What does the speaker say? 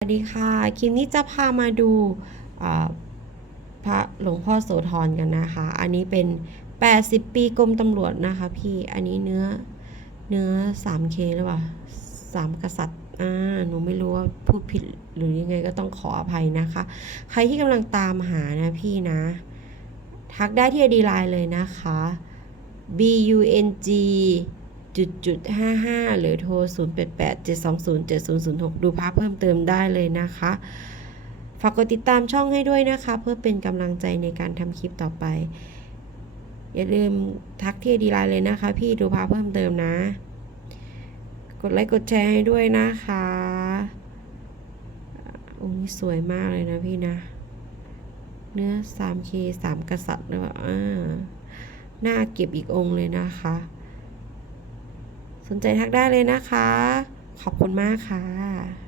สวัสดีค่ะ คลิปนี้จะพามาดูพระหลวงพ่อโสธรกันนะคะ อันนี้เป็น 80 ปีกรมตำรวจนะคะพี่ อันนี้เนื้อเนื้อ 3K หรือเปล่าสามกษัตริย์ อ่า หนูไม่รู้ว่าพูดผิดหรือยังไงก็ต้องขออภัยนะคะ ใครที่กำลังตามหานะพี่นะ ทักได้ที่ ID Line เลยนะคะ B U N G จุดจุดห้าห้าหรือโทร0 8 8 7 2 0 7 0 0 6ดูภาพเพิ่มเติมได้เลยนะคะ ฝากกดติดตามช่องให้ด้วยนะคะ เพื่อเป็นกำลังใจในการทำคลิปต่อไป อย่าลืมทักที่ดีไลน์เลยนะคะ พี่ดูภาพเพิ่มเติมนะ กดไลค์กดแชร์ให้ด้วยนะคะองค์นี้สวยมากเลยนะพี่นะ เนื้อ 3K 3 กษัตริย์หรือเปล่าอ่าน่าเก็บอีกองค์เลยนะคะ สนใจทักได้เลยนะคะ ขอบคุณมากค่ะ